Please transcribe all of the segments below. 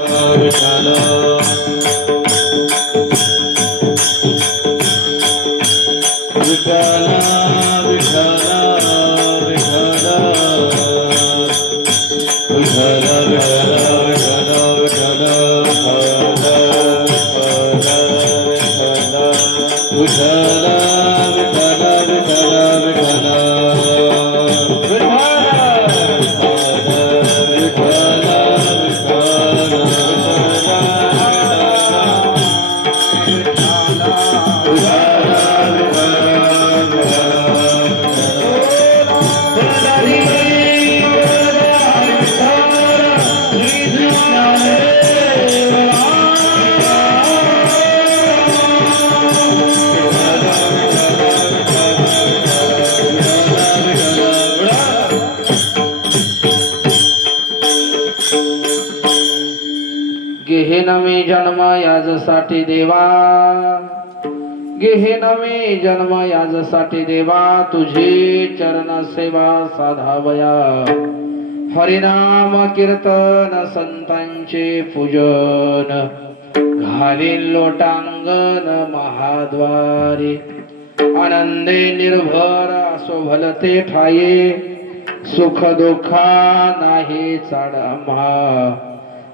विठ्ठल विठ्ठल विठ्ठल विठ्ठल गेहेनमे जन्म याजसाठी देवा, गेहेनमे जन्म याजसाठी देवा, तुझे चरण सेवा साधावया. हरिनाम कीर्तन संतांचे पूजन, घालील लोटांगण महाद्वारे. आनंदे निर्भर असो भलते ठाये, सुख दुःखा नाही चाड आम्हा.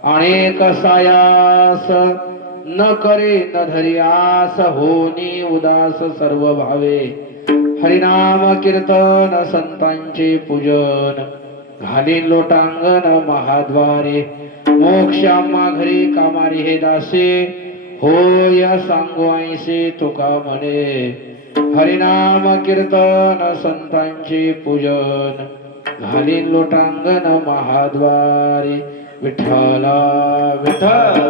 अनेक सायास न करे न धरी आस, होनी उदास सर्व भावे. हरिनाम कीर्तन संतांचे पूजन, घालील लोटांगण महाद्वारे. मोक्ष आम्हा घरी कामारी हे दासे, होय सांगू ऐसे तुका म्हणे. हरिनाम कीर्तन संतांचे पूजन, घालील लोटांगण महाद्वारे. विठ्ठला विठ्ठल